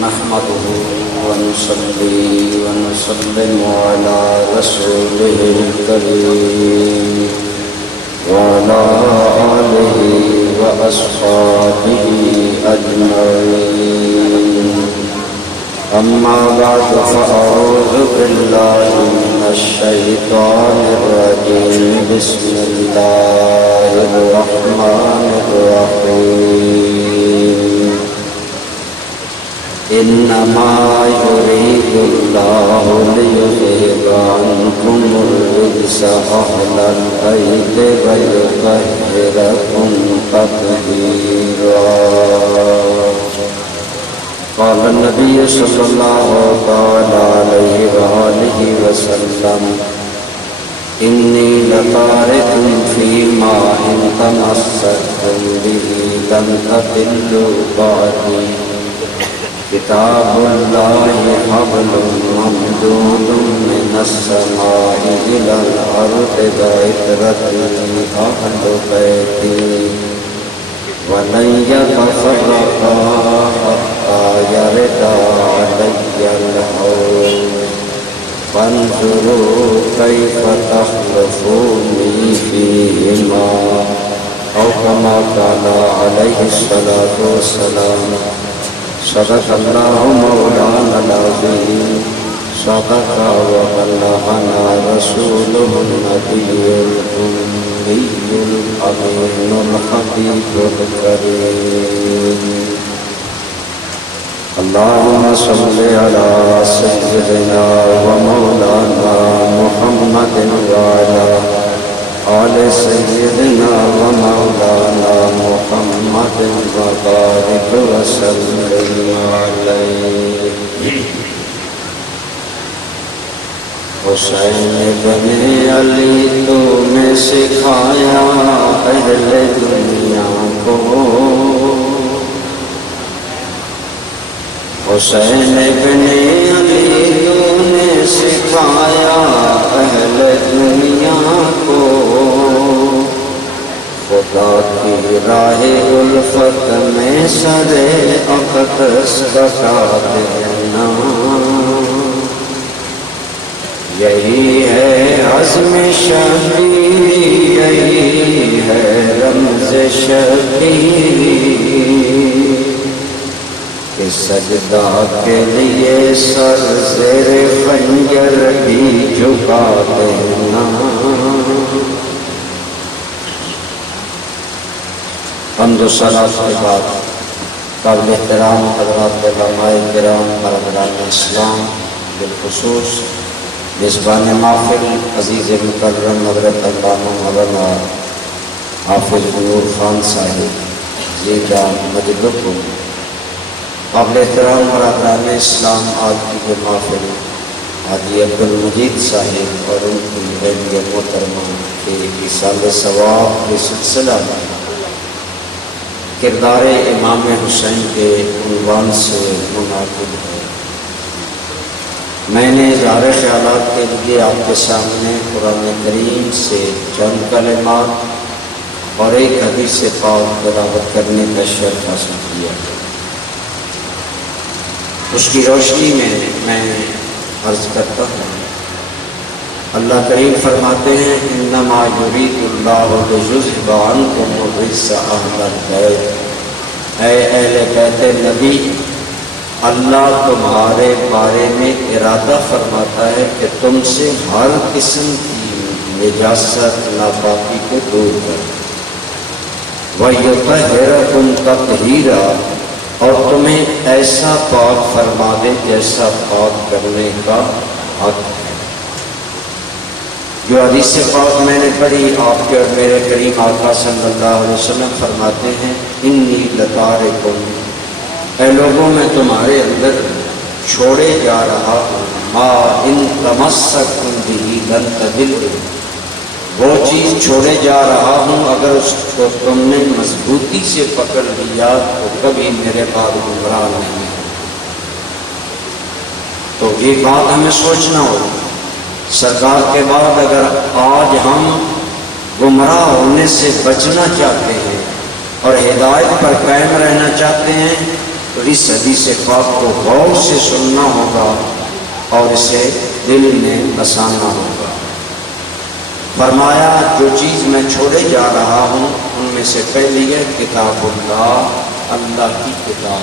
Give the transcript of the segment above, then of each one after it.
نحمده ونصلي ونسلم على رسوله الكريم وعلى آله وأصحابه أجمعين. أما بعد فأعوذ بالله من الشيطان الرجيم. بسم الله الرحمن الرحيم. إنما يريد الله ليذهب عنكم الرجس أهل البيت ويطهركم تطهيرا. قال النبي صلى الله عليه وآله وسلم: إني لتارك فيما إن تمسكتم به لن تضلوا بعدي. كتاب الله حبل ممدود من السماء إلى الأرض بعترتي أهل بيتي ولن يتفرقا حتى يرد علي الحوض. فانظروا كيف تخلفوني فيهما أو كما قال عليه الصلاة والسلام. صدق الله مولانا العظيم. صدق وبلغنا رسوله النبي الأمي الأمين الحبيب الكريم. اللهم صل على سيدنا ومولانا محمد وعلى آل سيدنا ومولانا محمد وبارك وسلم عليه. حسین بن علی تو نے سکھایا اہل دنیا کو. حسین بن علی تو نے سکھایا اہل دنیا کو. خدا کی راہ الفت میں سر اقدس کٹا دینا. یہی ہے عزم شبیری، یہی ہے رمز شبیری کہ سجدہ کے لیے سر زیر خنجر بھی جھکا دینا. حمد و صلات کے بعد قابل احترام حضرات علماء کرام برادران اسلام، بالخصوص میزبان محفل عزیز مکرم حضرت علامہ مولانا حافظ نور خان صاحب جی جان مجدکم، قابل احترام برادران اسلام آج کی جو محفل حاجی عبدالمجید صاحب اور ان کی بیٹی محترمہ کے ایصال ثواب کے سلسلہ میں کردار امام حسین کے عنوان سے منعقد ہے. میں نے اظہار خیالات کے لیے آپ کے سامنے قرآن کریم سے چند کلمات اور ایک حدیث پاک تلاوت کرنے کا شرف حاصل کیا. اس کی روشنی میں میں عرض کرتا ہوں. اللہ کریم فرماتے ہیں: انما یرید اللہ لیذھب عنکم الرجس اہل البیت. اے اہل بیت نبی، اللہ تمہارے بارے میں ارادہ فرماتا ہے کہ تم سے ہر قسم کی نجاست ناپاکی کو دور کر. وَيُطَهِّرَكُمْ تَطْهِيرًا، اور تمہیں ایسا پاک فرما دے جیسا پاک کرنے کا حق ہے. جو حدیث پاک میں نے پڑھی، آپ کے اور میرے کریم آقا صلی اللہ علیہ وسلم فرماتے ہیں: انی لتارکم، اے لوگوں میں تمہارے اندر چھوڑے جا رہا ہوں ما ان تمسکتم بہ لن تضلوا، وہ چیز چھوڑے جا رہا ہوں اگر اس کو تم نے مضبوطی سے پکڑ لیا تو کبھی میرے بعد گمراہ نہیں. تو یہ بات ہمیں سوچنا ہوگی. سرکار کے بعد اگر آج ہم گمراہ ہونے سے بچنا چاہتے ہیں اور ہدایت پر قائم رہنا چاہتے ہیں تو تو اس حدیث پاک کو غور سے سننا ہوگا اور اسے دل میں بسانا ہوگا۔ فرمایا جو چیز میں چھوڑے جا رہا ہوں ان میں سے پہلی ہے کتاب اللہ، اللہ کی کتاب،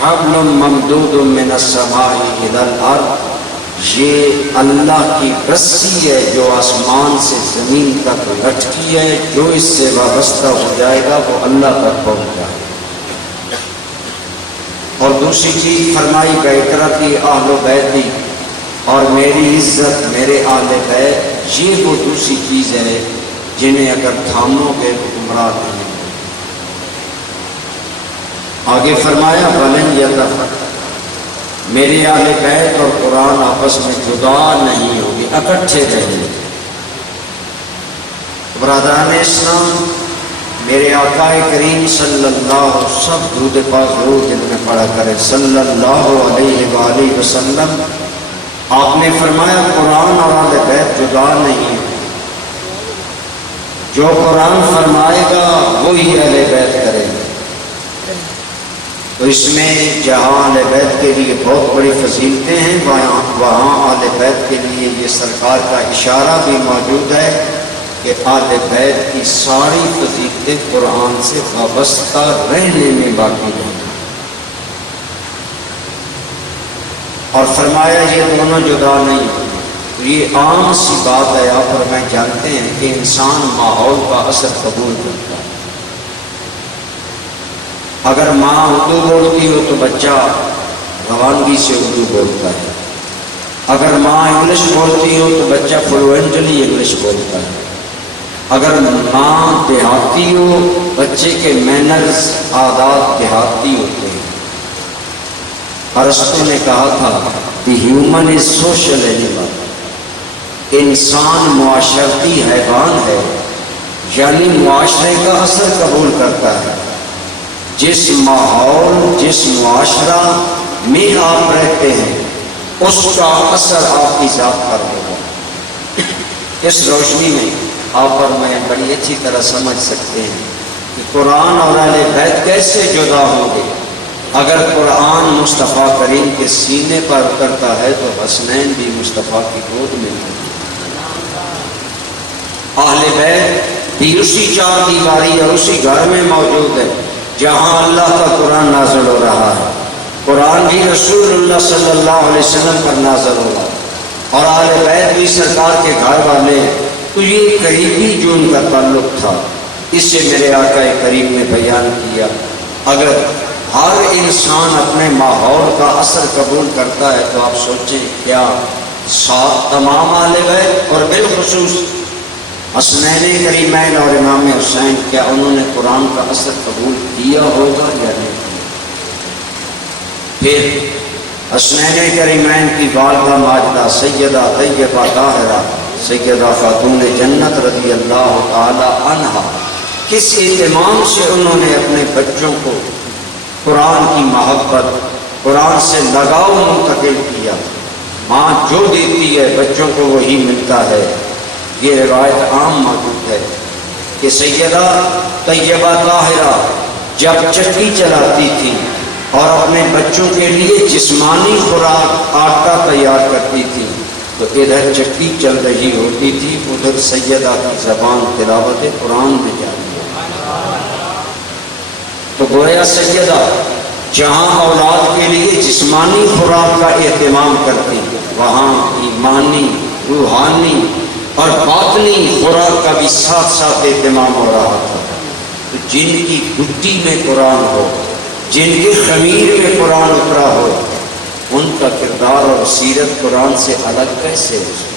حبل ممدود من السماء الی الارض، یہ اللہ کی رسی ہے جو آسمان سے زمین تک لٹکی ہے، جو اس سے وابستہ ہو جائے گا وہ اللہ تک پہنچ جائے گا۔ اور دوسری چیز فرمائی بیترتی اہل بیتی، اور میری عزت میرے اہل بیت، یہ وہ دوسری چیز ہے جنہیں اگر تھامو گے تو گمراہ نہیں ہوگے۔ آگے فرمایا ولن یتفرقا، میرے اہل بیت اور قرآن آپس میں جدا نہیں ہوگی، اکٹھے رہیں گے۔ برادران اسلام، میرے آقا کریم صلی اللہ، سب درود پاک ضرور دل میں پڑھا کرے، صلی اللہ علیہ وآلہ وسلم۔ آپ نے فرمایا قرآن اور اہل بیت جدا نہیں، جو قرآن فرمائے گا وہی اہل بیت کرے گا۔ تو اس میں جہاں اہل بیت کے لیے بہت بڑی فضیلتیں ہیں، وہاں اہل بیت کے لیے یہ سرکار کا اشارہ بھی موجود ہے کہ اہل بیت کی ساری فضیلتیں قرآن سے وابستہ رہنے میں باقی ہیں۔ اور فرمایا یہ دونوں جدا نہیں، یہ عام سی بات ہے، آپ اور میں جانتے ہیں کہ انسان ماحول کا اثر قبول کرتا ہے۔ اگر ماں اردو بولتی ہو تو بچہ روانگی سے اردو بولتا ہے، اگر ماں انگلش بولتی ہو تو بچہ فلوئنٹلی انگلش بولتا ہے، اگر ماں دیہاتی ہو بچے کے مینرز عادات دیہاتی ہوتے ہیں۔ ارسطو نے کہا تھا کہ ہیومن از سوشل اینیمل، انسان معاشرتی حیوان ہے، یعنی معاشرے کا اثر قبول کرتا ہے۔ جس ماحول جس معاشرہ میں آپ رہتے ہیں اس کا اثر آپ کی ذات پر ہوگا۔ اس روشنی میں آپ اور میں بڑی اچھی طرح سمجھ سکتے ہیں کہ قرآن اور اہل بیت کیسے جدا ہوں گے۔ اگر قرآن مصطفیٰ کریم کے سینے پر اترتا ہے تو حسنین بھی مصطفیٰ کی گود میں ہیں۔ اہل بیت بھی اسی چار دیواری اور اسی گھر میں موجود ہے جہاں اللہ کا قرآن نازل ہو رہا ہے۔ قرآن بھی رسول اللہ صلی اللہ علیہ وسلم پر نازل ہو رہا ہے، اور اہل بیت بھی سرکار کے گھر والے ہیں۔ تو یہ قریبی جو ان کا تعلق تھا، اس سے میرے آقا کریم نے بیان کیا اگر ہر انسان اپنے ماحول کا اثر قبول کرتا ہے تو آپ سوچیں کیا ساتھ تمام اہل بیت اور بالخصوص حسنین کریمین اور امام حسین، کیا انہوں نے قرآن کا اثر قبول کیا ہوگا یا نہیں؟ پھر حسنین کریمین کی والدہ ماجدہ سیدہ طیبہ طاہرہ سیدہ خاتون جنت رضی اللہ تعالی عنہا، کس اہتمام سے انہوں نے اپنے بچوں کو قرآن کی محبت، قرآن سے لگاؤ منتقل کیا۔ ماں جو دیتی ہے بچوں کو وہی ملتا ہے۔ یہ روایت عام موجود ہے کہ سیدہ طیبہ طاہرہ جب چکی چلاتی تھی اور اپنے بچوں کے لیے جسمانی خوراک آٹا تیار کرتی تھی تو ادھر چکی چل رہی ہوتی تھی، ادھر سیدہ کی زبان تلاوت قرآن میں جاری ہے۔ تو گویا سیدہ جہاں اولاد کے لیے جسمانی خوراک کا اہتمام کرتی، وہاں ایمانی، روحانی اور باطنی خوراک کا بھی ساتھ ساتھ اہتمام ہو رہا تھا۔ تو جن کی گٹی میں قرآن ہو، جن کے خمیر میں قرآن اترا ہو، ان کا کردار اور سیرت قرآن سے الگ کیسے ہو سکتا؟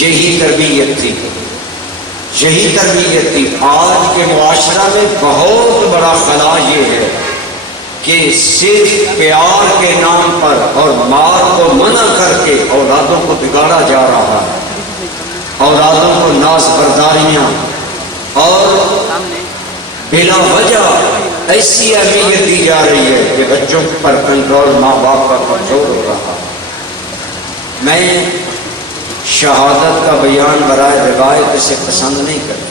یہی تربیت تھی، یہی تربیت تھی۔ آج کے معاشرہ میں بہت بڑا خلا یہ ہے کہ صرف پیار کے نام پر اور مار کو منع کر کے اولادوں کو بگاڑا جا رہا ہے۔ اولادوں کو ناز برداریاں اور بلا وجہ ایسی اہمیت دی جا رہی ہے کہ بچوں پر کنٹرول ماں باپ کا کنٹرول ہو رہا ہے۔ میں شہادت کا بیان برائے روایت اسے پسند نہیں کرتا،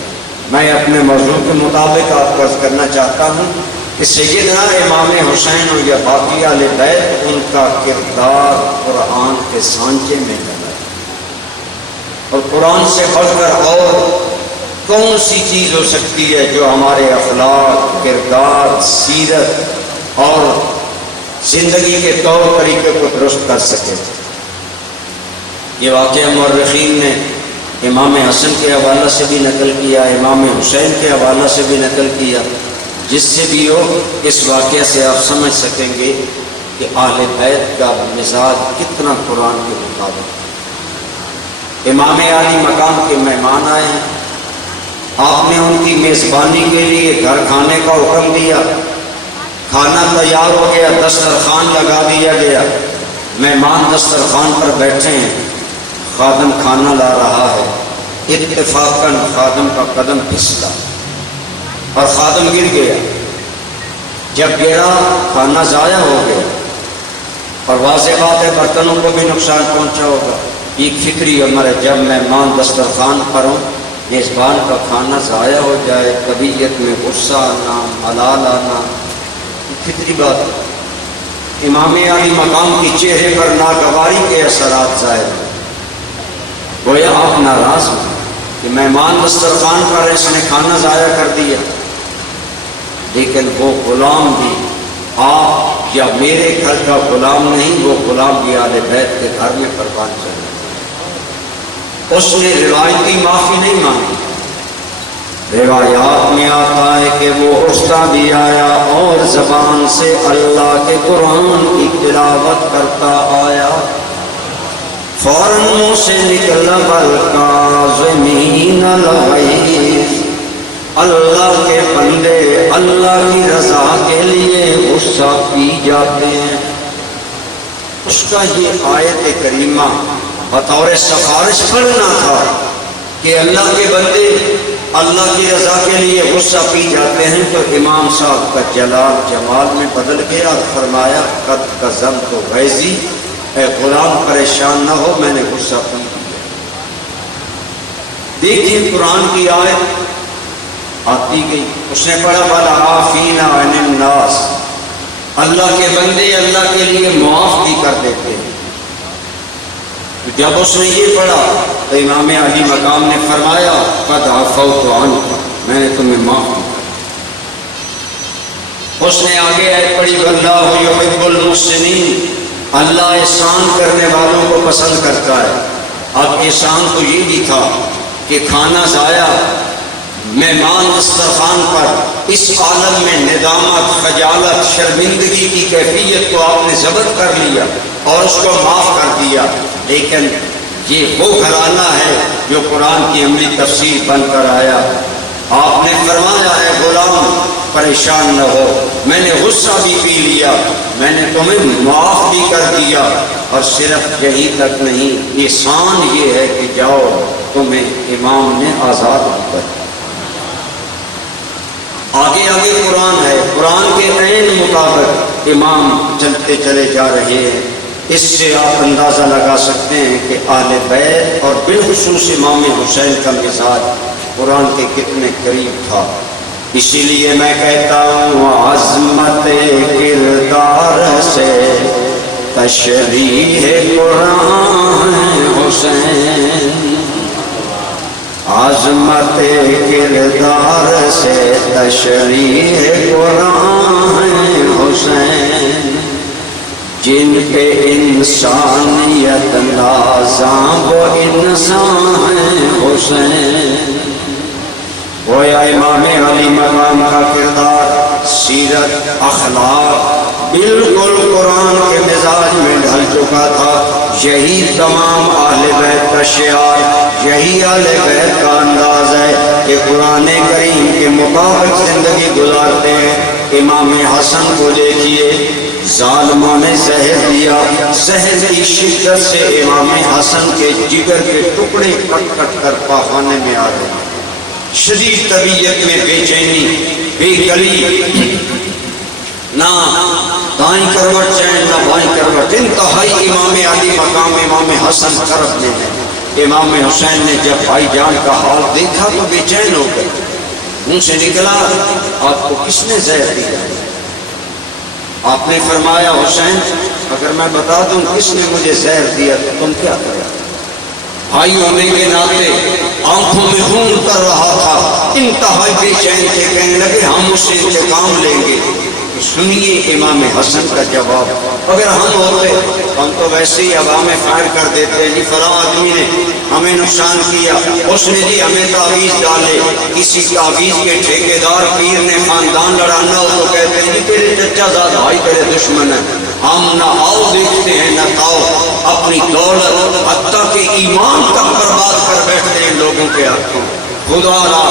میں اپنے موضوع کے مطابق آپ کو عرض کرنا چاہتا ہوں کہ سیدنا امام حسین یا باقی اہل بیت ان کا کردار قرآن کے سانچے میں ڈلا ہے، اور قرآن سے بڑھ کر اور کون سی چیز ہو سکتی ہے جو ہمارے اخلاق، کردار، سیرت اور زندگی کے طور طریقے کو درست کر سکے۔ یہ واقعہ مورخین نے امام حسن کے حوالہ سے بھی نقل کیا، امام حسین کے حوالہ سے بھی نقل کیا، جس سے بھی ہو اس واقعہ سے آپ سمجھ سکیں گے کہ اہل بیت کا مزاج کتنا قرآن کے مطابق۔ امام عالی مقام کے مہمان آئے ہیں، آپ نے ان کی میزبانی کے لیے گھر کھانے کا حکم دیا، کھانا تیار ہو گیا، دسترخوان لگا دیا گیا، مہمان دسترخوان پر بیٹھے ہیں، خادم کھانا لا رہا ہے، اتفاقاً خادم کا قدم پھسلا اور خادم گر گیا۔ جب گرا کھانا ضائع ہو گیا، اور واضح بات ہے برتنوں کو بھی نقصان پہنچا ہوگا۔ ایک فکری عمر ہے، جب مہمان دسترخوان پر ہوں، میزبان کا کھانا ضائع ہو جائے، طبیعت میں غصہ آنا، ملال آنا، فطری بات ہے۔ امام عالی مقام کی چہرے پر ناگواری کے اثرات ظاہر ہیں، گویا آپ ناراض ہیں کہ مہمان دسترخوان پر اس نے کھانا ضائع کر دیا، لیکن وہ غلام بھی آپ یا میرے گھر کا غلام نہیں، وہ غلام بھی اہل بیت کے گھر میں قربان چلا۔ اس نے روایتی معافی نہیں مانگی۔ روایات میں آتا ہے کہ وہ اٹھتا بھی آیا اور زبان سے اللہ کے قرآن کی تلاوت کرتا آیا، فوراً منہ سے نکلا والکاظمین الغیظ، اللہ کے بندے اللہ کی رضا کے لیے غصہ پی جاتے ہیں۔ اس کا یہ آیت کریمہ بطور سفارش پڑھنا تھا کہ اللہ کے بندے اللہ کی رضا کے لیے غصہ پی جاتے ہیں، تو امام صاحب کا جلال جمال میں بدل گیا اور فرمایا قد کظمت غیظی، اے غلام پریشان نہ ہو، میں نے غصہ پی لیا۔ دیکھیے قرآن کی آیت آتی گئی، اس نے پڑھا والعافین عن الناس، اللہ کے بندے اللہ کے لیے معاف بھی کر دیتے ہیں۔ جب اس نے یہ پڑھا تو امام علی مقام نے فرمایا قد عفوت عنک، میں نے تمہیں معاف کیا۔ اس نے آگے آیت پڑھی واللہ یحب المحسنین، اللہ احسان کرنے والوں کو پسند کرتا ہے۔ اب احسان تو یہ بھی تھا کہ کھانا ضائع، مہمان دسترخوان پر، اس عالم میں ندامت، خجالت، شرمندگی کی کیفیت کو آپ نے ضبط کر لیا اور اس کو معاف کر دیا۔ لیکن یہ وہ گھرانہ ہے جو قرآن کی عملی تفسیر بن کر آیا۔ آپ نے فرمایا ہے غلام پریشان نہ ہو، میں نے غصہ بھی پی لیا، میں نے تمہیں معاف بھی کر دیا، اور صرف یہی تک نہیں، احسان یہ ہے کہ جاؤ تمہیں امام نے آزاد بھی کر دیا۔ آگے آگے قرآن ہے، قرآن کے عین مطابق امام چلتے چلے جا رہے ہیں۔ اس سے آپ اندازہ لگا سکتے ہیں کہ اہل بیت اور بالخصوص امام حسین کا مزاج قرآن کے کتنے قریب تھا۔ اسی لیے میں کہتا ہوں عظمت کردار سے تشریح قرآن حسین، عظمت کردار سے تشریح قرآن حسین، جن پہ انسانیت نازاں وہ انسان حسین۔ گویا امام علی مقام کا کردار، سیرت، اخلاق بالکل قرآن کے مزاج میں ڈھل چکا تھا۔ یہی تمام اہل بیت کا شعار، یہی اہل بیت کا انداز ہے کہ قرآن کریم کے مطابق زندگی گزارتے ہیں۔ امام حسن کو دیکھیے، ظالموں نے زہر دیا، زہر کی شدت سے امام حسن کے جگر کے ٹکڑے کٹ کٹ کر پاخانے میں آ گئے، شدید طبیعت میں بے چینی، بے گلی، نہ دائیں کروٹ چین نہ بائیں کروٹ، انتہائی امام علی مقام امام حسن کرب میں ہے۔ امام حسین نے جب بھائی جان کا حال دیکھا تو بے چین ہو گئے، منہ سے نکلا آپ کو کس نے زہر دیا؟ آپ نے فرمایا حسین اگر میں بتا دوں کس نے مجھے زہر دیا تو تم کیا کرو؟ بھائی ہونے کے ناطے آنکھوں میں خون اتر رہا تھا، انتہائی بے چین تھے، کہنے لگے ہم اس سے انتقام لیں گے۔ سنیے امام حسن کا جواب، اگر ہم ہوتے ہم تو ویسے ہی ہوا میں فائر کر دیتے، جی فلاں آدمی نے ہمیں نقصان کیا، اس نے جی ہمیں تعویذ ڈالے، کسی تعویذ کے ٹھیکیدار پیر نے خاندان لڑانا ہو تو کہتے ہیں جی تیرے چچا زاد بھائی تیرے دشمن ہیں، ہم نہ آؤ دیکھتے ہیں نہ تاؤ، اپنی دولت حتیٰ کہ ایمان تک برباد کر بیٹھتے ہیں لوگوں کے ہاتھوں۔ خدا را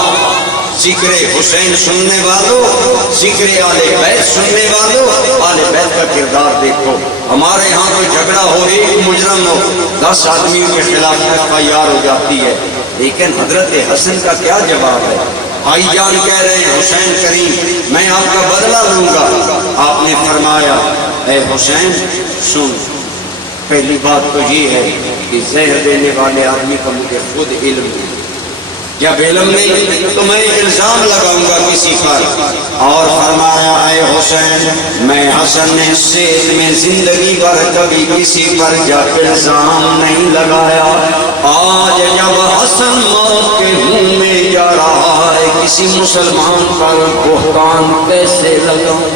ذکر حسین سننے والوں، ذکر آل بیت سننے والوں، آل بیت کا کردار دیکھو۔ ہمارے ہاں کوئی جھگڑا ہو، ایک مجرم ہو، 10 آدمیوں کے خلاف FIR ہو جاتی ہے، لیکن حضرت حسن کا کیا جواب ہے؟ بھائی جان کہہ رہے ہیں حسین کریم میں آپ کا بدلہ لوں گا۔ آپ نے فرمایا اے حسین سن، پہلی بات تو یہ ہے کہ زہر دینے والے آدمی کا مجھے خود علم نہیں، جب علم نہیں تو میں الزام لگاؤں گا کسی پر۔ اور فرمایا اے حسین میں حسن نے سیل میں زندگی بھر کبھی کسی پر جب الزام نہیں لگایا، آج جب حسن موت کے منہ میں جا رہا ہے کسی مسلمان پر بہتان کیسے لگاؤں؟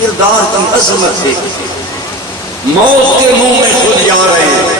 کردار کی عظمت دیکھیں، موت کے منہ میں خود جا رہے ہیں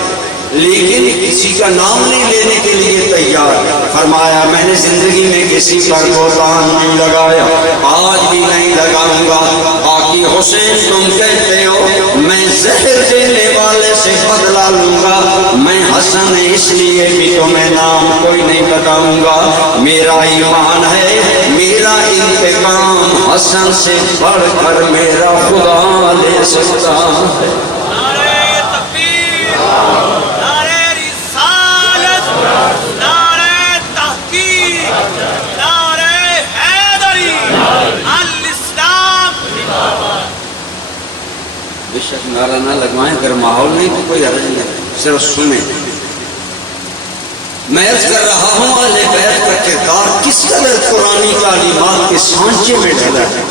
لیکن کسی کا نام نہیں لینے کے لیے تیار۔ فرمایا میں نے زندگی میں کسی پر بہتان نہیں لگایا، آج بھی نہیں لگاؤں گا۔ باقی حسین تم کہتے ہو میں زہر دینے والے سے بدلہ لوں گا، میں حسن اس لیے بھی تمہیں نام کوئی نہیں بتاؤں گا، میرا ایمان ہے میرا انتقام حسن سے بڑھ کر میرا خدا لے سکتا ہے۔ بشک نعرہ نہ لگوائیں، اگر ماحول نہیں تو کوئی حرج نہیں، صرف سنیں۔ میں عرض کر رہا ہوں اہل بیت کا کردار کس قدر قرآنی تعلیمات کے سانچے میں ڈھلا ہے۔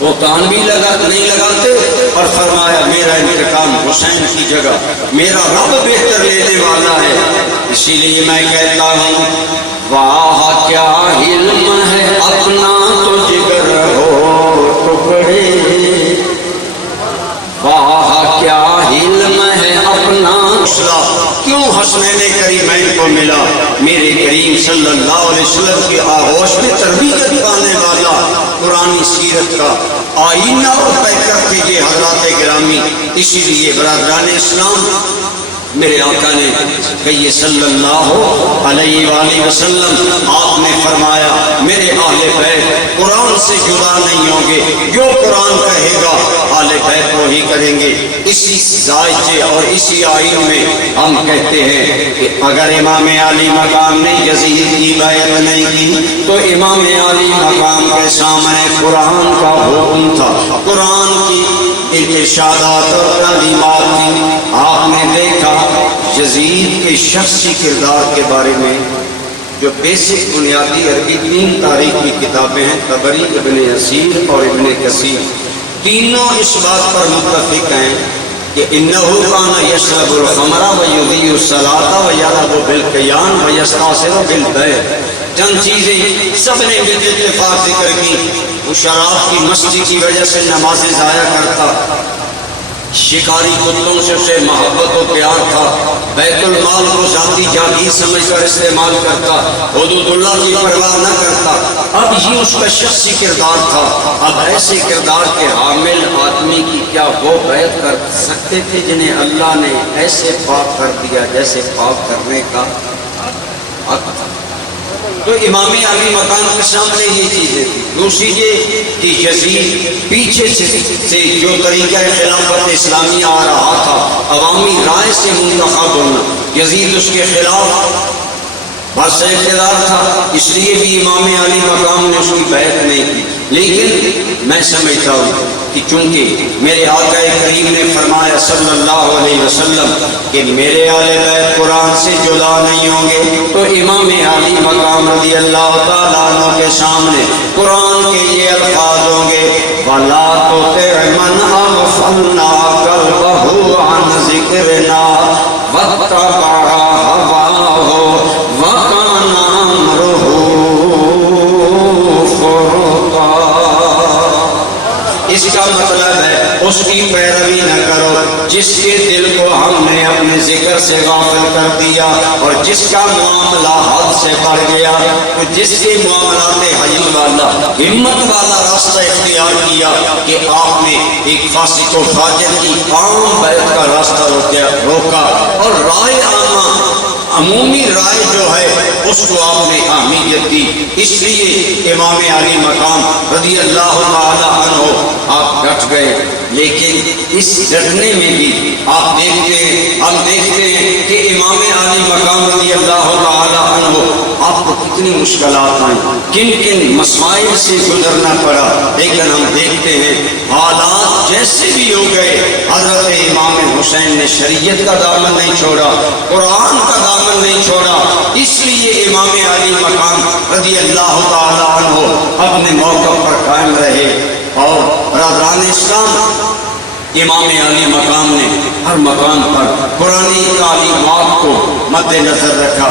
بہتان بھی نہیں لگاتے اور فرمایا میرا انتقام حسین کی جگہ میرا رب بہتر لینے والا ہے۔ اسی لیے میں کہتا ہوں واہ کیا علم ہے اپنا تو جگر ہو ٹکڑے، واہ کیا علم ہے اپنا کیوں حسنین کریمین کو ملا۔ میرے کریم صلی اللہ علیہ وسلم کی آغوش میں تربیت پانے والا قرآن سیرت کا آئینہ اور پیکر تھے یہ حضرات گرامی۔ اسی لیے برادران اسلام میرے آقا نے کہیے صلی اللہ علیہ وآلہ وسلم، آپ نے فرمایا میرے اہل بیت قرآن سے جدا نہیں ہوں گے، جو قرآن کہے گا اہل بیت وہی کریں گے۔ اسی ذائقے اور اسی آئین میں ہم کہتے ہیں کہ اگر امام علی مقام نے یزید کی بیعت نہیں کی تو امام علی مقام کے سامنے قرآن کا حکم تھا، قرآن کی ارشادات اور تعلیمات تھی۔ آپ نے دیکھا یزید کے شخصی کردار کے بارے میں جو بیسک بنیادی عربی 3 تاریخ کی کتابیں ہیں، طبری، ابن اسیر اور ابن کثیر، تینوں اس بات پر متفق ہیں کہ انہو کان یشرب الخمر ویضیع الصلاۃ ویلعب بالقیان ویستاثر بالبیع۔ چند چیزیں سب نے مل اتفاق ذکر کی۔ وہ شراب کی مستی کی وجہ سے نمازیں ضائع کرتا، شکاری کتوں سے اسے محبت و پیار تھا، بیت المال کو ذاتی جاگیر سمجھ کر استعمال کرتا، حدود اللہ کی پرواہ نہ کرتا۔ اب یہ اس کا شخصی کردار تھا۔ اب ایسے کردار کے حامل آدمی کی کیا وہ بیعت کر سکتے تھے جنہیں اللہ نے ایسے پاک کر دیا جیسے پاک کرنے کا حق تھا؟ تو امام علی مقام کے سامنے یہ چیزیں تھی۔ دوسری یہ کہ یزید پیچھے سے جو طریقہ خلافت اسلامی آ رہا تھا، عوامی رائے سے منتخب ہونا، یزید اس کے خلاف بس اقتدار تھا، اس لیے بھی امام علی مقام نے اس کی بیعت نہیں کی۔ لیکن میں سمجھتا ہوں کہ چونکہ میرے آقا کریم نے فرمایا صلی اللہ علیہ وسلم کہ میرے اہل بیت قرآن سے جدا نہیں ہوں گے، تو امام علی مقام رضی اللہ تعالیٰ عنہ کے سامنے قرآن کے یہ الفاظ ہوں گے وَلَا تُطِعْ مَنْ أَغْفَلْنَا قَلْبَهُ عَنْ ذِكْرِنَا وَاتَّبَعَ هَوَاهُ وَكَانَ أَمْرُهُ اس کا مطلب ہے اس کی پیروی نہ کرو جس کے دل کو ہم نے اپنے ذکر سے غافل کر دیا اور جس کا معاملہ حد سے بڑھ گیا، جس کے معاملات حجم والا ہمت والا راستہ اختیار کیا کہ آپ نے ایک فاسق و فاجر کی عام بیعت کا راستہ روکا اور رائے عامہ عمومی رائے جو ہے اس کو آپ نے اہمیت دی۔ اس لیے امام علی مقام رضی اللہ تعالی عنہ آپ ڈٹ گئے، لیکن اس ڈٹنے میں بھی آپ ہم دیکھتے ہیں کہ امام علی مقام رضی اللہ تعالی عنہ آپ کو کتنی مشکلات آئیں، کن کن مسائل سے گزرنا پڑا، لیکن ہم دیکھتے ہیں حالات جیسے بھی ہو گئے حضرت امام حسین نے شریعت کا دامن نہیں چھوڑا، قرآن کا دامن نہیں چھوڑا۔ اس لیے امام علی مقام رضی اللہ تعالی عنہ اپنے موقع پر قائم رہے اور برادران اسلام امام علی مقام نے ہر مقام پر قرآنی تعلیمات کو مد نظر رکھا۔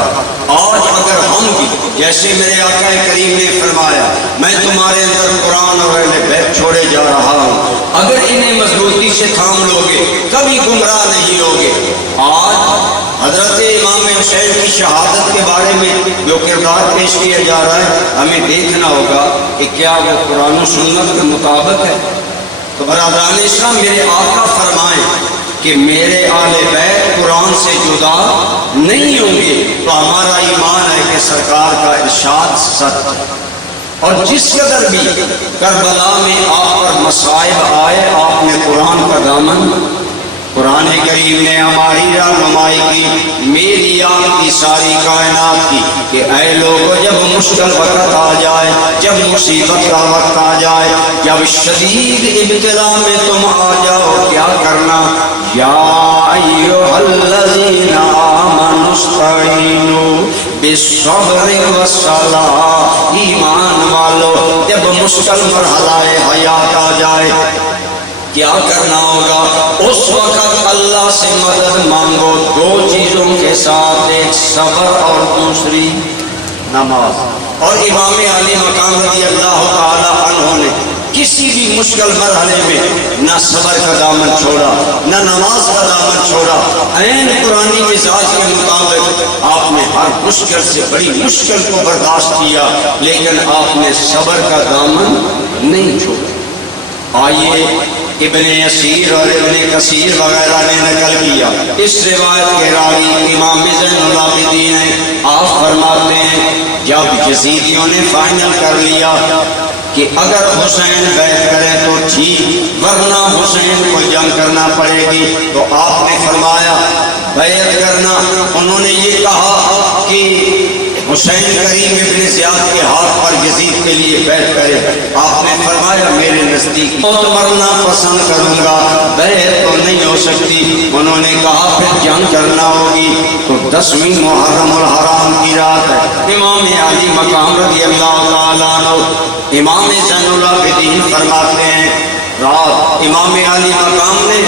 آج اگر ہم بھی جیسے میرے آقا کریم نے فرمایا میں تمہارے اندر قرآن اور اہل بیت چھوڑے جا رہا ہوں، اگر انہیں مضبوطی سے تھام لوگے کبھی گمراہ نہیں ہوگے۔ آج حضرت امام حسین کی شہادت کے بارے میں جو کردار پیش کیا جا رہا ہے ہمیں دیکھنا ہوگا کہ کیا وہ قرآن و سنت کے مطابق ہے۔ تو برادران اسلام میرے آقا فرمائیں کہ میرے اہل بیت قرآن سے جدا نہیں ہوں گے، تو ہمارا ایمان ہے کہ سرکار کا ارشاد سچ ہے۔ اور جس قدر بھی کربلا میں آپ پر مصائب آئے آپ نے قرآن کا دامن، قرآن کریم نے ہماری رہنمائی کی، میری آپ کی ساری کائنات کی کہ اے لوگوں جب مشکل وقت آ جائے، جب مصیبت کا وقت آ جائے، جب شدید ابتلا میں تم آ جاؤ کیا کرنا؟ یا ایھا الذین آمنوا استعینوا بالصبر والصلاۃ، ایمان والو جب مشکل مرحلہ حیات آ جائے کیا کرنا ہوگا؟ اس وقت اللہ سے مدد مانگو دو چیزوں کے ساتھ، ایک صبر اور دوسری نماز۔ اور امام علی مقام رضی اللہ تعالی عنہ نے کسی بھی مشکل مرحلے میں نہ صبر کا دامن چھوڑا نہ نماز کا دامن چھوڑا، عین قرآنی مزاج کے مطابق آپ نے ہر مشکل سے بڑی مشکل کو برداشت کیا، لیکن آپ نے صبر کا دامن نہیں چھوڑا۔ آئیے ابن اسیر اور ابن کثیر وغیرہ نے نقل کیا، اس روایت کے راوی امام زین العابدین ہیں، آپ فرماتے ہیں جب یزیدیوں نے فائنل کر لیا کہ اگر حسین بیعت کرے تو ٹھیک ورنہ حسین کو جنگ کرنا پڑے گی، تو آپ نے فرمایا بیعت کرنا۔ انہوں نے یہ کہا کہ حسین کریم ابن زیاد کے ہاتھ پر یزید کے لیے بیعت کرے، آپ نے فرمایا میرے نزدیک موت مرنا پسند کروں گا، بیعت تو نہیں ہو سکتی۔ انہوں نے کہا پھر جنگ کرنا ہوگی، تو 10ویں محرم الحرام کی رات ہے، امام علی مقام رضی اللہ تعالیٰ عنہ امام زین العابدین فرماتے ہیں رات امام علی مقام نے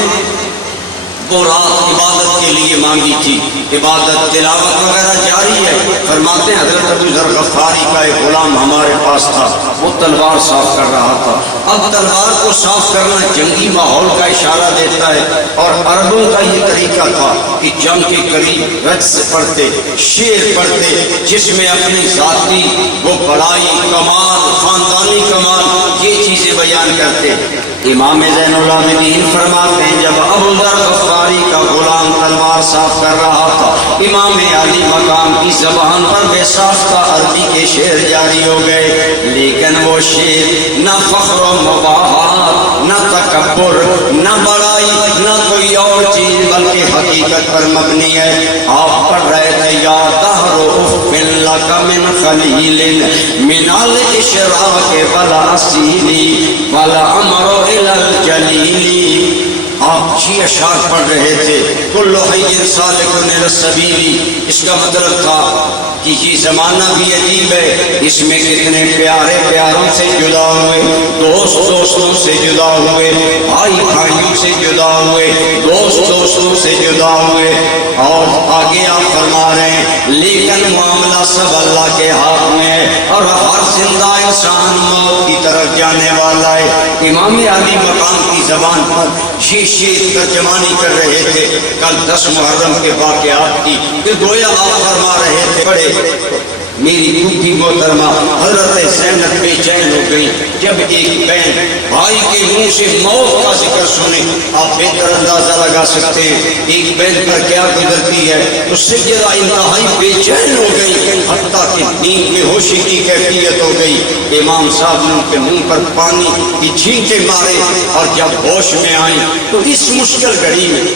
وہ رات عبادت کے لیے مانگی تھی، عبادت تلاوت وغیرہ جاری ہے۔ فرماتے ہیں حضرت ابو ذر غفاری کا ایک غلام ہمارے پاس تھا، وہ تلوار صاف کر رہا تھا۔ اب تلوار کو صاف کرنا جنگی ماحول کا اشارہ دیتا ہے، اور عربوں کا یہ طریقہ تھا کہ جنگ کے قریب رقص پڑھتے، شعر پڑھتے، جس میں اپنی ذاتی وہ بڑائی، کمال، خاندانی کمال یہ چیزیں بیان کرتے۔ امام زین العابدین فرماتے ہیں جب ابو ذر غفاری کا غلام تلوار صاف کر رہا تھا، امام علی مقام کی زبان پر بے ساختہ عربی کے شعر جاری ہو گئے، لیکن وہ شعر نہ فخر و مباحات، نہ تکبر، نہ بڑائی، نہ کوئی کوئی اور چیز بلکہ حقیقت پر مبنی ہے. آپ پڑھ رہے تھے یا دہر اف لک من خلیل من الاشراق والاصیل والامر الی الجلیل. آپ چھ اشعار پڑھ رہے تھے. کل حی سالک الی السبیل. اس کا مطلب تھا کہ یہ زمانہ بھی عجیب ہے، اس میں کتنے پیارے پیاروں سے جدا ہوئے، دوست دوستوں سے جدا ہوئے، بھائی بھائیوں سے جدا ہوئے، دوست دوستوں سے جدا ہوئے. اور آگے آپ فرما رہے ہیں لیکن معاملہ سب اللہ کے ہاتھ میں ہے اور ہر زندہ انسان موت کی طرف جانے والا ہے. امام علی مقام کی زبان پر شیشے ترجمانی کر رہے تھے کل 10 محرم کے واقعات کی، کہ گویا آپ فرما رہے تھے بڑے میری پھوپھی محترمہ حضرت زینب بے چین ہو گئی جب ایک بہن بھائی کے منہ سے موت کا ذکر سنے. آپ بہتر اندازہ لگا سکتے ہیں ایک بہن پر کیا گزرتی ہے. تو سجدہ انتہائی بے چین ہو گئی، حتیٰ کہ نیند میں ہوشی کی کیفیت ہو گئی. امام صاحب نے ان کے منہ پر پانی کی چھینٹے مارے اور جب ہوش میں آئیں تو اس مشکل گھڑی میں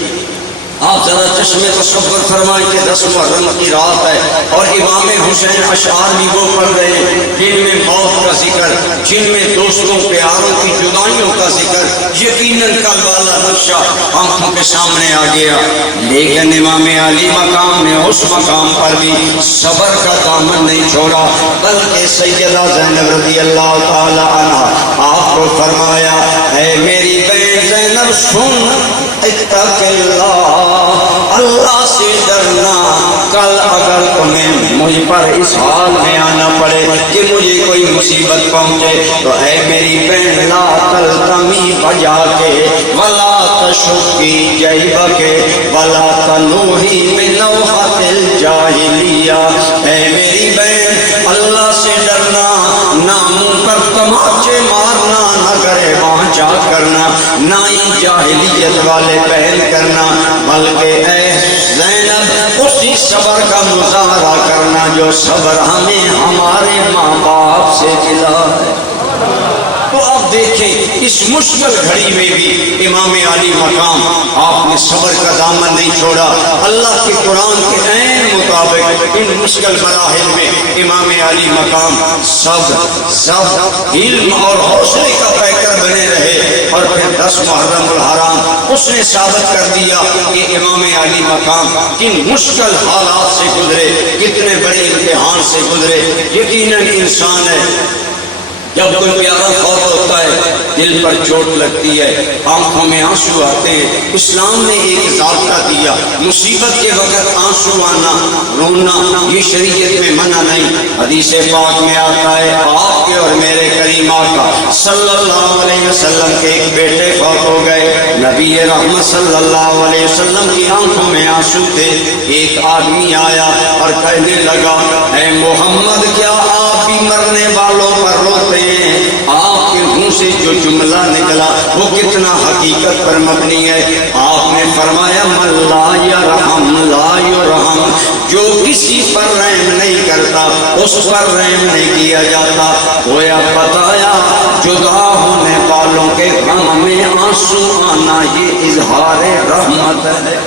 آپ ذرا چشمے تصور فرمائیں کہ 10 محرم کی رات ہے اور امام حسین اشعار بھی وہ پڑھ رہے ہیں جن میں موت کا ذکر، جن میں دوستوں پیاروں کی جدائیوں کا ذکر. یقیناً کل والا نقشہ آنکھوں کے سامنے آ گیا. لیکن امام علی مقام نے اس مقام پر بھی صبر کا دامن نہیں چھوڑا، بلکہ سیدہ زینب رضی اللہ تعالی عنہ آپ کو فرمایا اے میری بہن زینب سن اتق اللہ سے ڈرنا. کل اگر تمہیں مجھ پر اس حال میں آنا پڑے کہ مجھے کوئی مصیبت پہنچے تو اے میری بہن لا تلتمی بجا کے ولا تشکی جیبک ولا تنوہی من نوحت الجاہلیہ. اے میری بہن اللہ سے ڈرنا، نہ منہ پر تماچے مارنا، نہ گرے وانچا کرنا، نہ ہی جاہلیت والے پہل کرنا، بلکہ اے زینب اسی صبر کا مظاہرہ کرنا جو صبر ہمیں ہمارے ماں باپ سے ملا ہے. تو آپ دیکھیں اس مشکل گھڑی میں بھی امام علی مقام آپ نے صبر کا دامن نہیں چھوڑا. اللہ کے قرآن کے عین مطابق ان مشکل مراحل میں امام علی مقام صبر، علم اور حوصلے کا پیکر بنے رہے. اور پھر 10 محرم الحرام اس نے ثابت کر دیا کہ امام علی مقام کن مشکل حالات سے گزرے، کتنے بڑے امتحان سے گزرے. یقیناً انسان ہے جب کوئی پیارا فوت ہوتا ہے دل پر چوٹ لگتی ہے، آنکھوں میں آنسو آتے ہیں. اسلام نے ایک ضابطہ دیا، مصیبت کے وقت آنسو آنا، رونا یہ شریعت میں منع نہیں. حدیث پاک میں آتا ہے آپ کے اور میرے کریم آقا صلی اللہ علیہ وسلم کے ایک بیٹے فوت ہو گئے. نبی رحمت صلی اللہ علیہ وسلم کی آنکھوں میں آنسو تھے. ایک آدمی آیا اور کہنے لگا اے محمد کیا آپ بھی مرنے والوں پر روتے ہیں؟ آپ کے منہ سے جو جملہ نکلا وہ کتنا حقیقت پر مبنی ہے. آپ نے فرمایا من لا یرحم لا یرحم، جو کسی پر رحم نہیں کرتا اس پر رحم نہیں کیا جاتا. گویا بتایا جدا ہونے والوں کے غم میں آنسو آنا یہ اظہار رحمت ہے.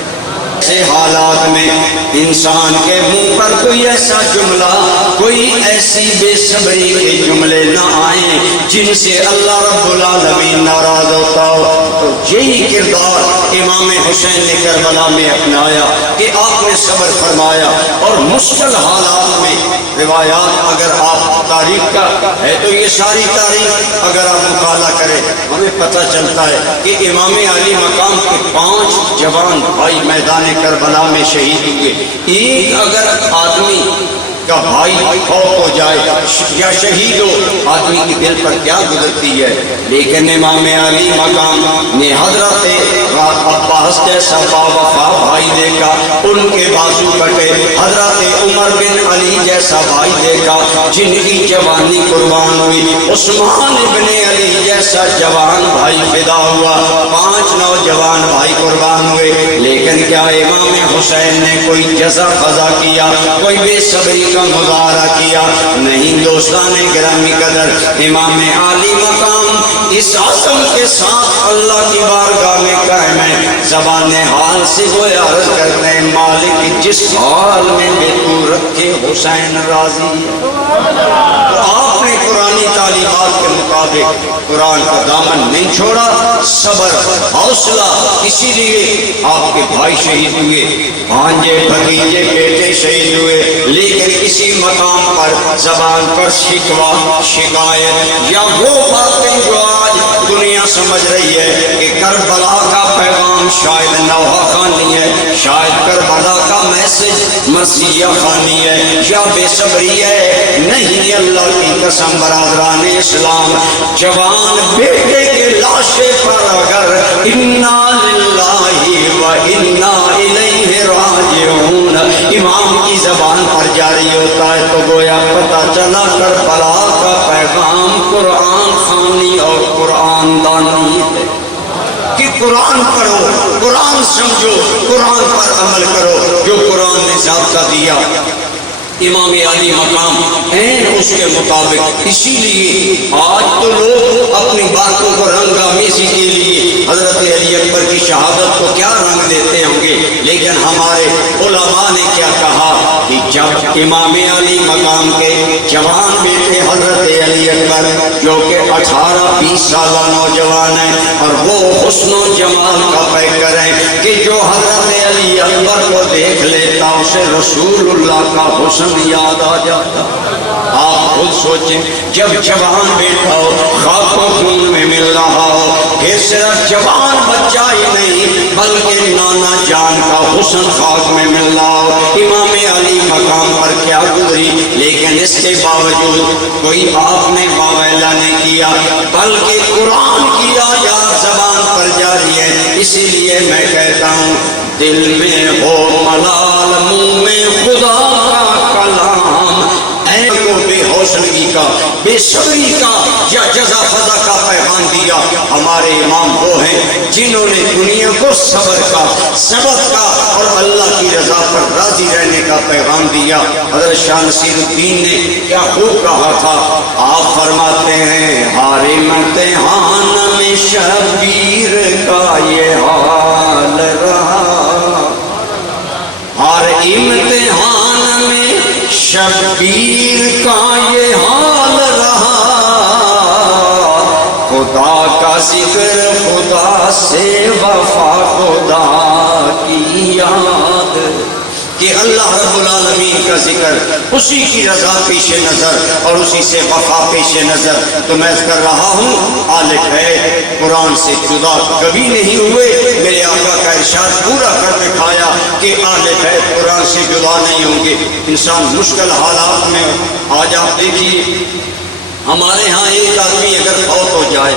ایسے حالات میں انسان کے منہ پر کوئی ایسا جملہ، کوئی ایسی بے صبری کے جملے نہ آئیں جن سے اللہ رب العالمین ناراض ہوتا ہو. تو یہی کردار امام حسین نے کربلا میں اپنایا کہ آپ نے صبر فرمایا. اور مشکل حالات میں روایات اگر آپ تاریخ کا ہے تو یہ ساری تاریخ اگر آپ مطالعہ کریں ہمیں پتہ چلتا ہے کہ امام علی مقام کے 5 جوان بھائی میدان کربلا میں شہید ہوئے. ایک اگر آدمی کا بھائی فوت ہو جائے یا شہید ہو آدمی کے دل پر کیا گزرتی ہے. لیکن امام علی مقام نے حضرت عباس جیسا باوفا بھائی دیکھا، ان کے بازو کٹے. حضرت عمر بن علی جیسا بھائی دیکھا جن کی جوانی قربان ہوئی. عثمان بن علی جیسا جوان بھائی فدا ہوا. 5 نوجوان بھائی قربان ہوئے. لیکن کیا امام حسین نے کوئی جزا قضا کیا، کوئی بے صبری کا مظاہرہ کیا؟ نہیں. دوستان گرامی قدر، امام علی مقام اس عزم کے ساتھ اللہ کی بارگاہ میں قائم ہے، زبان حال سے وہ عرض کرتے ہیں مالک جس حال میں بھی تو رکھے حسین راضی ہے۔ تو آپ نے قرآنی تعلیمات کے مطابق قرآن کا دامن نہیں چھوڑا، صبر حوصلہ، اسی لیے آپ کے بھائی شہید ہوئے، بھانجے بھتیجے بیٹے شہید ہوئے، لیکن اسی مقام پر زبان پر شکوہ شکایت یا وہ باتیں جو آج دنیا سمجھ رہی ہے کہ کربلا کا پیغام شاید نوحہ خانی ہے، شاید کربلا کا میسج مرثیہ خانی ہے یا بے صبری ہے، نہیں اللہ کی قسم برادران اسلام، جوان بیٹے کے لاشے پر اگر انا للہ و انا الیہ راجعون امام کی زبان پر جاری ہوتا ہے تو گویا پتہ چلا کربلا کا پیغام قرآن خوانی اور قرآن دانی ہے کہ قرآن پڑھو، قرآن سمجھو، قرآن پر عمل کرو، جو قرآن نے ضابطہ دیا امام علی مقام ہے اس کے مطابق۔ اسی لیے آج تو لوگ اپنی باتوں کو رنگ آمیزی کے لیے حضرت علی اکبر کی شہادت کو کیا رنگ دیتے ہوں گے، لیکن ہمارے علماء نے کیا کہا کہ جب امام علی مقام کے جوان بیٹے حضرت علی اکبر جو کہ 18-20 سالہ نوجوان ہیں اور وہ حسن و جمال کا پیکر ہیں کہ جو حضرت علی اکبر کو دیکھ لیتا اسے رسول اللہ کا حسن یاد آ جاتا۔ آپ خود سوچیں جب جوان بیٹا ہو، خاک و خون میں مل رہا ہو، پھر صرف جوان بچہ ہی نہیں بلکہ نانا جان کا حسن خاک میں مل رہا ہو، امام علی مقام پر کیا گزری، لیکن اس کے باوجود کوئی آپ نے واویلا نہیں کیا بلکہ قرآن کی آیات زبان پر جاری ہے۔ اسی لیے میں کہتا ہوں دل میں ہو ملال منہ میں خدا کا کلام، اے کو بے حوصلگی کا، بے صبری کا یا جزا فضا کا پیغام دیا۔ ہمارے امام وہ ہیں جنہوں نے دنیا کو صبر کا، ثبات کا اور اللہ کی رضا پر راضی رہنے کا پیغام دیا۔ حضرت شاہ نصیر الدین نے کیا خوب کہا تھا، آپ فرماتے ہیں ہر امتحان میں شبیر کا یہ حال رہا، ہر امتحان میں شبیر کا یہ حال رہا، خدا کا ذکر خدا سے وفا خدا کی یاد، کہ اللہ رب العالمین کا ذکر، اسی کی رضا پیش نظر اور اسی سے وفا پیش نظر۔ تو میں کر رہا ہوں آل بیت قرآن سے جدا کبھی نہیں ہوئے، میرے آقا کا ارشاد پورا کر دکھایا کہ آل بیت قرآن سے جدا نہیں ہوں گے۔ انسان مشکل حالات میں، آج آپ دیکھیے ہمارے ہاں ایک آدمی اگر فوت ہو جائے،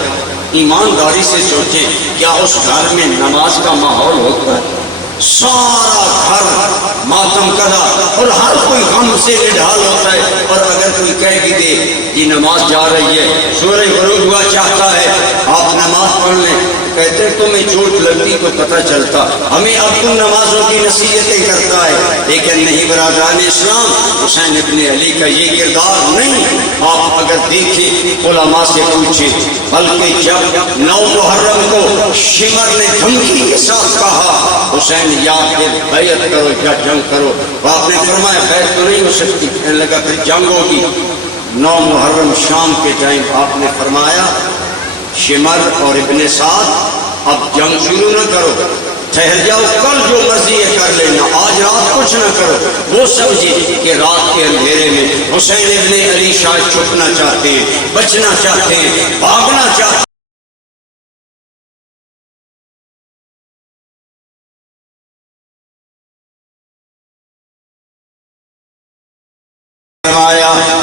ایمانداری سے سوچیں کیا اس گھر میں نماز کا ماحول ہوتا ہے؟ سارا گھر ماتم کدا اور ہر کوئی غم سے نڈھال ہوتا ہے، اور اگر کوئی کہہ بھی دے کہ نماز جا رہی ہے، سورہ غروب ہوا چاہتا ہے آپ نماز پڑھ لیں، کہتے ہیں تمہیں چوٹ لگتی تو پتہ چلتا، ہمیں اب تم نمازوں کی نصیحتیں کرتا ہے، لیکن نہیں برادران اسلام، حسین ابن علی کا یہ کردار نہیں۔ آپ اگر دیکھیں علماء سے پوچھیں، بلکہ جب 9 محرم کو شمر نے دھمکی کے ساتھ کہا حسین یا پھر بیعت کرو یا جنگ کرو، آپ نے فرمایا بیعت تو نہیں ہو سکتی، کہنے لگا پھر جنگ ہوگی۔ 9 محرم شام کے ٹائم آپ نے فرمایا شمر اور ابن سعد اب جنگ شروع نہ کرو، ٹھہر جاؤ، کل جو مرضی ہے کر لینا، آج رات کچھ نہ کرو۔ وہ سمجھے کہ رات کے اندھیرے میں حسین ابن علی شاید چھپنا چاہتے ہیں، بچنا چاہتے ہیں، بھاگنا چاہتے ہیں۔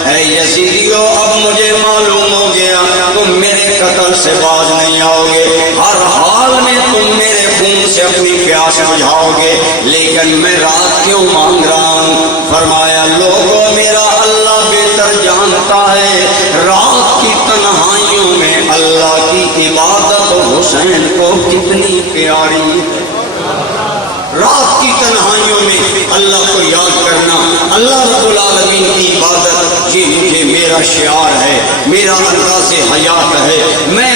اے یزیدیو اب مجھے معلوم ہو گیا تم میرے قتل سے باز نہیں آؤ گے، ہر حال میں تم میرے خون سے اپنی پیاس بجھاؤ گے، لیکن میں رات کیوں مانگ رہا ہوں؟ فرمایا لوگوں میرا اللہ بہتر جانتا ہے رات کی تنہائیوں میں اللہ کی عبادت حسین کو کتنی پیاری ہے۔ رات کی تنہائیوں میں اللہ کو یاد کرنا، اللہ رب العالمین کی عبادت، یہ مجھے میرا شعار ہے، میرا انداز حیات ہے۔ میں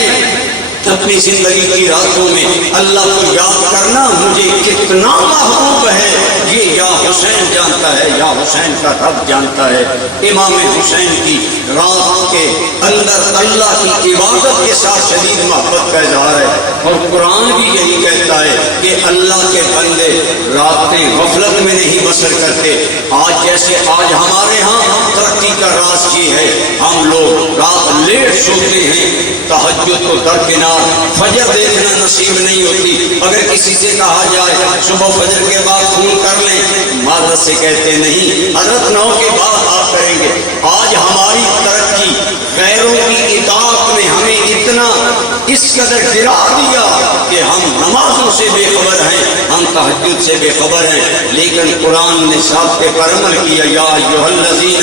اپنی زندگی کی راتوں میں اللہ کو یاد کرنا مجھے کتنا محبوب ہے یہ یا حسین جانتا ہے یا حسین کا رب جانتا ہے۔ امام حسین کی رات کے اندر اللہ کی عبادت کے ساتھ شدید محبت کا اظہار ہے، اور قرآن بھی یہی کہتا ہے کہ اللہ کے بندے راتیں غفلت میں نہیں بسر کرتے۔ آج جیسے آج ہمارے ہاں ترقی کا راز یہ ہے، ہم لوگ رات لیٹ سوتے ہیں، تہجد کو درکنار، فجر دیکھنا نصیب نہیں ہوتی۔ اگر کسی سے کہا جائے صبح فجر کے بعد فون کر لیں، معذرت سے کہتے نہیں، حضرت 9 کے بعد آپ کریں گے۔ آج ہماری ترقی غیروں کی اطاعت نے ہمیں اتنا اس قدر گرا دیا کہ ہم نمازوں سے بے خبر ہیں، ہم تہجد سے بے خبر ہیں، لیکن قرآن نے ثابت پر عمل کیا، یا ایھا الذین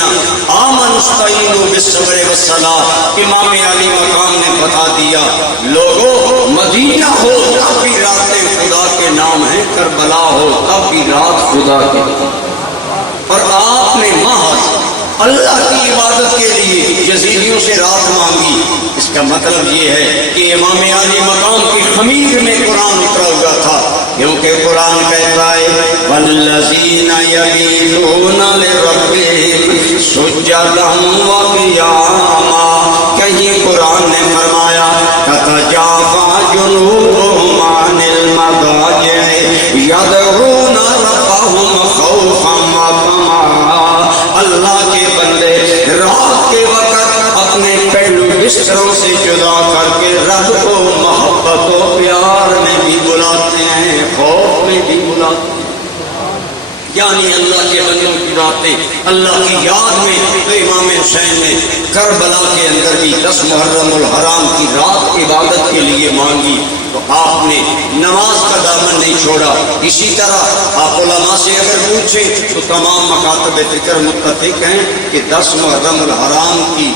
آمنوا استعینوا بالصبر والصلاۃ۔ امام علی مقام نے بتا دیا لوگوں مدینہ ہو تب بھی راتیں خدا کے نام ہیں، کربلا ہو تب بھی رات خدا کے، اور آپ نے محض اللہ کی عبادت کے لیے یزیدیوں سے رات مانگی۔ اس کا مطلب یہ ہے کہ امام علی مقام کی خمیر میں قرآن اترا ہوا تھا، کیونکہ قرآن کہتا ہے والذین یبیتون لربہم سجدا وقیاما۔ کہیں قرآن نے فرمایا تتجافی جنوبہم عن المضاجع یدعون ربہم خوفا وطمعا۔ اللہ کے بندے رات کے وقت اپنے پہلو بستروں سے جدا کر کے رب کو محبت و پیار میں بھی بلاتے ہیں، خوف میں بھی بلاتے ہیں۔ یعنی اللہ کے بندوں کی راتیں اللہ کی یاد میں۔ تو امام حسین نے کربلا کے اندر بھی 10 محرم الحرام کی رات عبادت کے لیے مانگی، تو آپ نے نماز کا دامن نہیں چھوڑا۔ اسی طرح آپ علماء سے اگر پوچھیں تو تمام مکاتب فکر متفق ہیں کہ 10 محرم الحرام کی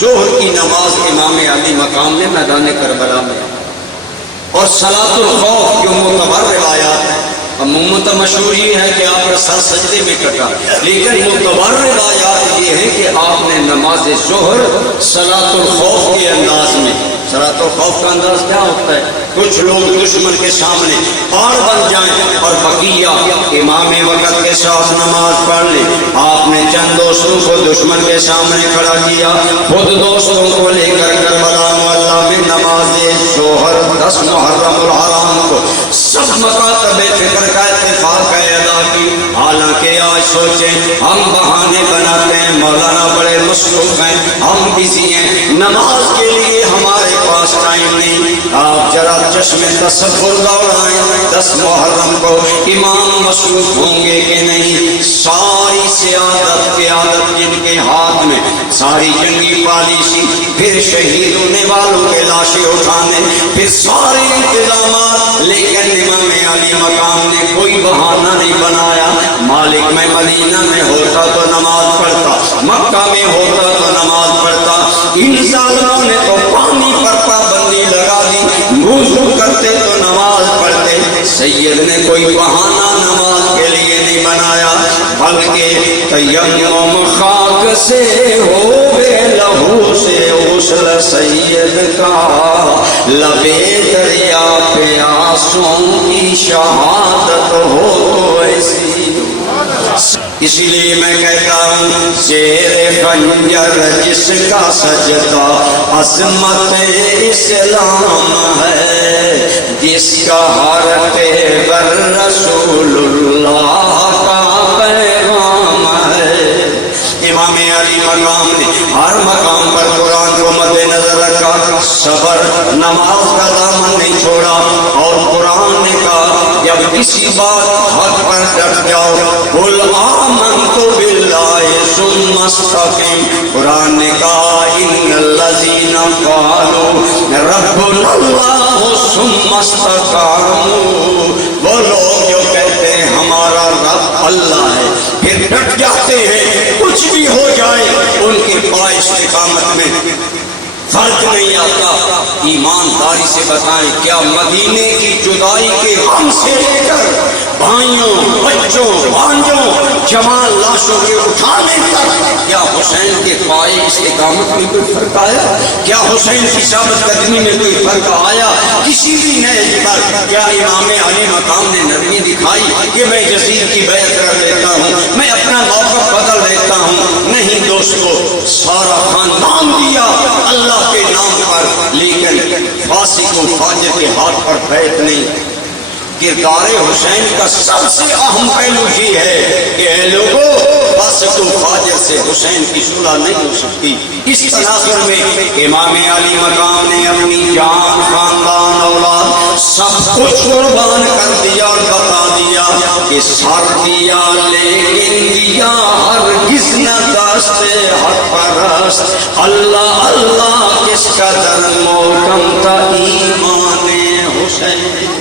ظہر کی نماز امام علی مقام نے میدان کربلا میں، اور صلاۃ الخوف جو معتبر روایات ہیں، عموماً تو مشہور یہ ہے کہ آپ کا سر سجدے میں کٹا، لیکن معتبر روایات یہ ہے کہ آپ نے نماز ظہر صلاۃ الخوف کے انداز میں۔ صلاۃ الخوف کا انداز کیا ہوتا ہے؟ کچھ لوگ دشمن کے سامنے پہاڑ بن جائیں اور بقیہ امام وقت کے ساتھ نماز پڑھ لیں۔ آپ نے چند دوستوں کو دشمن کے سامنے کھڑا کیا، خود دوستوں کو لے کر کربلا معلیٰ میں نماز ظہر 10 محرم الحرام کو سب مکاتب فکر کا اتفاق ہے ادا کی۔ حالانکہ آج سوچیں ہم بہانے بناتے ہیں، مولانا بڑے مصروف ہیں، ہم بزی ہیں، نماز کے لیے ہمارے پاس ٹائم نہیں۔ آپ ذرا چشم تصور دوڑائیں، 10 محرم کو امام مصروف ہوں گے کہ نہیں؟ ساری سیادت قیادت جن کے ہاتھ میں، ساری جنگی پالیسی، پھر شہید ہونے والوں کے لاشیں اٹھانے، پھر سارے انتظامات، لیکن امام علی مقام نے کوئی بہانہ نہیں بنایا۔ مالک میں مدینہ میں ہوتا تو نماز پڑھتا، مکہ میں ہوتا تو نماز پڑھتا، ان ظالموں نے تو پانی پر پابندی لگا دی، وضو کرتے تو نماز پڑھتے۔ سید نے کوئی بہانہ نماز کے لیے نہیں بنایا، بلکہ تیمم خاک سے ہو بے لہو سے غسل سید کا، لبے دریا پہ آنسوں کی شہادت ہو تو ایسی۔ اسی لیے میں کہتا ہوں شیر خنجر جس کا سجدہ عظمت اسلام ہے، جس کا ہر پیغام رسول اللہ کا پیغام ہے۔ امام علی مقام نے ہر مقام پر قرآن کو مد نظر رکھا، صبر نماز کا دامن نہیں چھوڑا، اور قرآن نے کہا جب کسی بات حق پر ڈٹ جاؤ قل آمنت باللہ ثم استقم۔ قرآن نے کہا ان الذین قالوا ربنا اللہ ثم استقاموا، وہ لوگ جو کہتے ہیں ہمارا رب اللہ ہے پھر ڈٹ جاتے ہیں، کچھ بھی ہو جائے ان کی پا استقامت میں فرق نہیں آتا۔ ایمانداری سے بتائیں، کیا مدینے کی جدائی کے غم سے لے کر بھائیوں، بچوں، بھانجوں، جوان لاشوں کے اٹھانے تک کیا حسین کے پائے استقامت میں کوئی فرق آیا؟ کیا حسین کی ثابت قدمی میں کوئی فرق آیا؟ کسی بھی نئے پر کیا امام علی مقام نے نرمی دکھائی کہ میں یزید کی بیعت کر لیتا ہوں، میں اپنا موقف بدل لیتا ہوں؟ نہیں دوستو، سارا خاندان دیا اللہ کے نام پر، لیکن فاسق و فاجر کے ہاتھ پر بیعت نہیں۔ کردار حسین کا سب سے اہم پہلو یہ ہے کہ اے لوگوں، فاسق و فاجر سے حسین کی صلح نہیں ہو سکتی۔ اس تناظر میں امام علی مقام نے اپنی جان، خاندان، اولاد سب کچھ قربان کر دیا اور بتا دیا کہ سر دیا لیکن دیا ہرگز نہ دست حق پرست، اللہ اللہ کس قدر محکم تھا ایمان حسین۔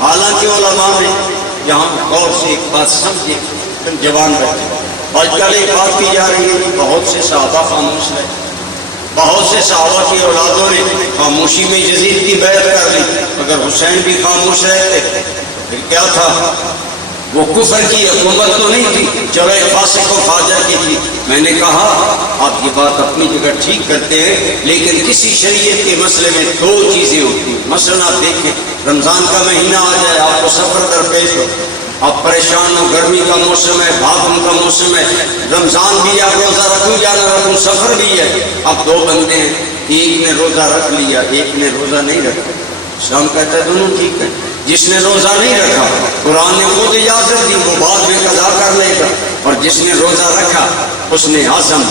حالانکہ علماء نے یہاں غور سے ایک بات سمجھے، جوان رہے، آج کل ایک بات کی جا رہی ہے کہ بہت سے صحابہ خاموش رہے، بہت سے صحابہ کی اولادوں نے خاموشی میں یزید کی بیعت کر لی، مگر حسین بھی خاموش رہے تھے۔ پھر کیا تھا؟ وہ کفر کی حکومت تو نہیں تھی، چلو ایک فاسق و فاجر کی تھی۔ میں نے کہا آپ یہ بات اپنی جگہ ٹھیک کرتے ہیں، لیکن کسی شریعت کے مسئلے میں دو چیزیں ہوتی ہیں۔ مثلا آپ دیکھیں، رمضان کا مہینہ آ جائے، آپ کو سفر درپیش ہو، آپ پریشان ہو، گرمی کا موسم ہے، بھاگم کا موسم ہے، رمضان بھی آپ روزہ رکھوں یا نہ رکھوں، سفر بھی ہے، اب دو بندے ہیں، ایک نے روزہ رکھ لیا، ایک نے روزہ نہیں رکھا، شام کہتا ہے دونوں ٹھیک ہے۔ جس نے روزہ نہیں رکھا قرآن نے خود اجازت دی، وہ بعد میں قضا کر لے گا، اور جس نے روزہ رکھا اس نے عزم،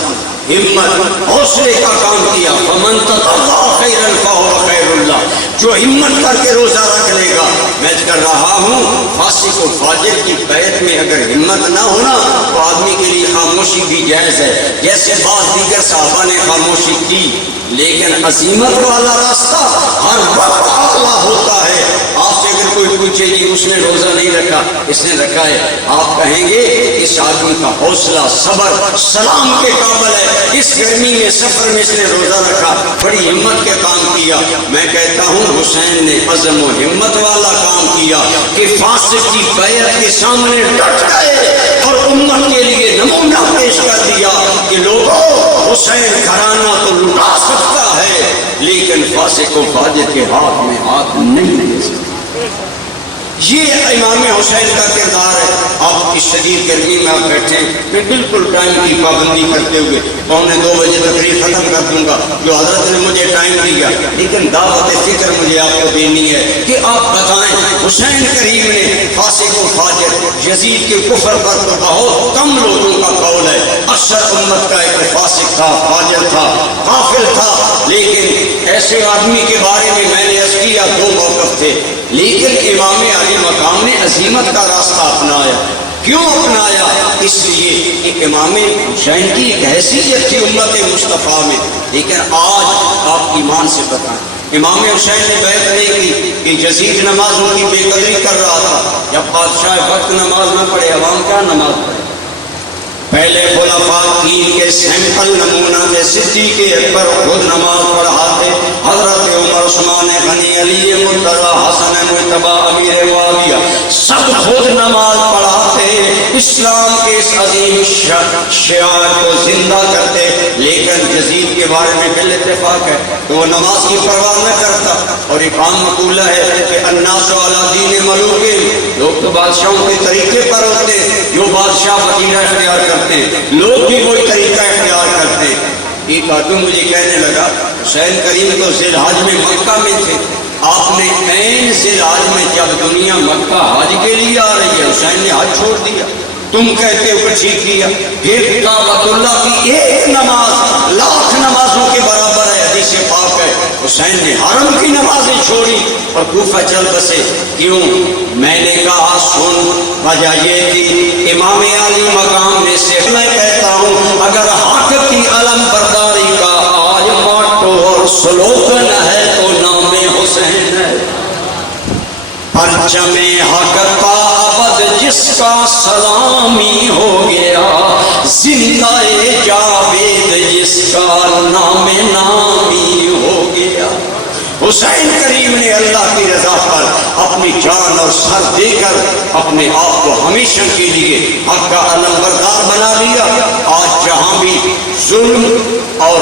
ہمت، حوصلے کا کام کیا۔ فمن تطوع خیرا فهو خیر اللہ، جو ہمت کر کے روزہ رکھ لے گا۔ میں کر رہا ہوں فاسق و فاجر کی بیعت میں اگر ہمت نہ ہونا تو آدمی کے لیے خاموشی بھی جائز ہے، جیسے بعض دیگر صحابہ نے خاموشی کی، لیکن عزیمت والا راستہ ہر وقت اعلیٰ ہوتا ہے۔ آپ سے اگر کوئی پوچھے کہ اس نے روزہ نہیں رکھا، اس نے رکھا ہے، آپ کہیں گے اس آدمی کا حوصلہ، صبر، سلام کے قابل ہے، اس گرمی میں سفر میں اس نے روزہ رکھا، بڑی ہمت کے کام کیا۔ میں کہتا ہوں حسین نے عزم و ہمت والا کام کیا کہ فاسق کی بیعت کے سامنے ڈٹ گئے اور امت کے لیے نمونہ پیش کر دیا کہ لوگوں، حسین گھرانہ تو لٹا سکتا ہے لیکن فاسق و فاجر کے ہاتھ میں ہاتھ نہیں دے سکتا۔ یہ امام حسین کا کردار ہے۔ آپ کی شدید گرمی میں آپ بیٹھے، میں بالکل ٹائم کی پابندی کرتے ہوئے 1:45 تقریر ختم کر دوں گا جو حضرت نے مجھے ٹائم دیا، لیکن دعوت فکر مجھے آپ کو دینی ہے کہ آپ بتائیں حسین کریم نے فاسق و فاجر یزید کے کفر پر تو بہت کم لوگوں کا قول ہے، اکثر امت کا ایک فاسق تھا، فاجر تھا، غافل تھا، لیکن ایسے آدمی کے بارے میں نے عرض کیا دو موقف تھے، لیکن امام علی مقام نے عزیمت کا راستہ اپنایا۔ کیوں اپنایا؟ اس لیے کہ امام حسین کی ایک حیثیت تھی امت مصطفیٰ میں، لیکن آج آپ ایمان سے بتائیں امام حسین نے بیعت نہیں کی کہ یزید نمازوں کی بے قدری کر رہا تھا، جب بادشاہ وقت نماز نہ پڑھے عوام کیا نماز پڑھے؟ پہلے خلفاء تین کے سیمپل نمونہ تھے، صدیق اکبر خود نماز پڑھاتے، حضرت عمر، عثمان غنی، علی مرتضیٰ، حسن مجتبی، امیر معاویہ سب خود نماز پڑھاتے، اسلام کے اس عظیم شعار کو زندہ کرتے، لیکن یزید کے بارے میں بال اتفاق ہے کہ وہ نماز کی پرواہ نہ کرتا، اور ایک عام مقولہ ہے کہ الناس علی دین ملوک، لوگ تو بادشاہوں کے طریقے پر ہوتے ہیں، جو بادشاہ وسیلہ اختیار کرتے ہیں لوگ بھی وہی طریقہ اختیار کرتے ہیں۔ ایک آدمی مجھے کہنے لگا حسین کریم تو ذی الحج میں مکہ میں تھے، آپ نے عین ذی الحج میں جب دنیا مکہ حج کے لیے آ رہی ہے حسین نے حج چھوڑ دیا، تم کہتے ہو کہ ٹھیک کیا۔ پھر کعبۃ اللہ کی ایک نماز لاکھ نمازوں کے برابر ہے، حدیث پاک ہے، حسین نے حرم کی نمازیں چھوڑی اور کوفہ چل بسے۔ کیوں؟ میں نے کہا سن، وجہ یہ تھی امام علی مقام نے سے میں کہتا ہوں اگر حق کی علم برداری کا آج ماٹو اور سلوگن ہے تو نام حسین ہے، پرچم حق کا ابد جس کا سلامی ہو گیا، زندہ جاوید جس کا نام نامی ہو گیا۔ حسین کریم نے اللہ کی رضا پر اپنی جان اور سر دے کر اپنے آپ کو ہمیشہ کے لیے حق کا علم بردار بنا لیا۔ آج جہاں بھی ظلم اور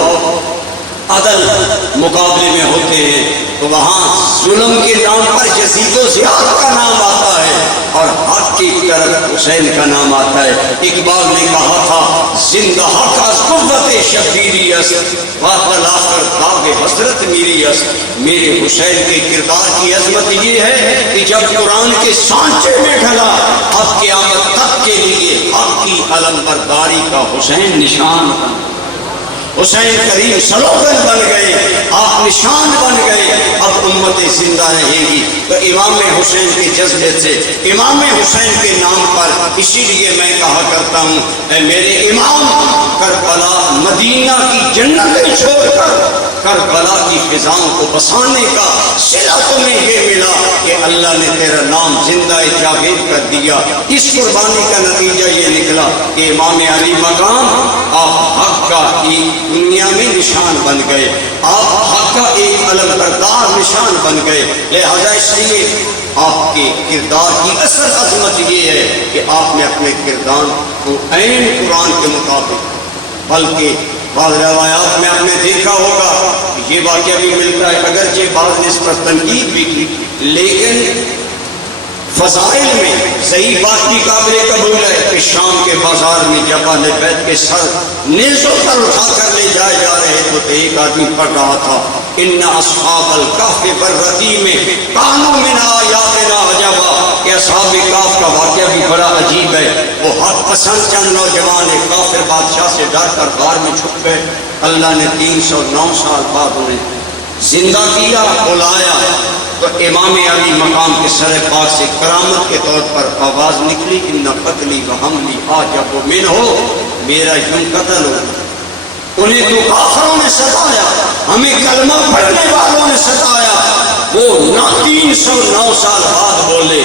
عدل مقابلے میں ہوتے ہیں تو وہاں ظلم کے نام پر یزید و زیاد کا نام آتا ہے اور حق کی طرف حسین کا نام آتا ہے۔ اقبال نے کہا تھا زندہ حق از قوت شبیری است باطل آخر داغ حسرت میری است۔ میرے حسین کے کردار کی عظمت یہ ہے کہ جب قرآن کے سانچے میں ڈھلا اب قیامت تک کے لیے حق کی علم برداری کا حسین نشان بنا۔ حسین کریم سلوگن بن گئے، آپ نشان بن گئے۔ اب امت زندہ رہے گی تو امام حسین کے جذبے سے، امام حسین کے نام پر، اسی لیے میں کہا کرتا ہوں اے میرے امام، کربلا مدینہ کی جنتیں چھوڑ کر کربلا کی فضاؤں کو بسانے کا صلہ تمہیں یہ ملا کہ اللہ نے تیرا نام زندہ جاوید کر دیا۔ اس قربانی کا نتیجہ یہ نکلا کہ امام علی مقام آپ حق کا ایک دنیا میں نشان بن گئے، آپ حق کا ایک علم بردار نشان بن گئے۔ لہذا اس لیے آپ کے کردار کی اصل عظمت یہ ہے کہ آپ نے اپنے کردار کو عین قرآن کے مطابق، بلکہ بعض روایات میں آپ نے دیکھا ہوگا یہ واقعہ بھی ملتا ہے، اگرچہ بعض نے اس پر تنقید بھی کی لیکن فضائل میں صحیح بات بھی قابل قبول ہے کہ شام کے بازار میں جب اہل بیت کے سر نیزوں پر اٹھا کر لے جائے جا رہے تھے تو ایک آدمی پڑھ رہا تھا ان اصحاب الکہف والرقیم کانوا من آیاتنا عجبا کہ اصحاب کہف کا واقعہ بھی بڑا عجیب ہے۔ وہ حق پسند چند نوجوان ایک کافر بادشاہ سے ڈر کر غار میں چھپ گئے، اللہ نے 309 سال بعد انہیں زندہ کیا، بلایا تو امام علی مقام کے سر پاک سے کرامت کے طور پر آواز نکلی ان قتلی و حملی عجب من ہو، میرا یوں قتل ہو۔ انہیں تو کافروں نے ستایا، ہمیں کلمہ پڑھنے والوں نے ستایا، وہ 309 سال بعد بولے۔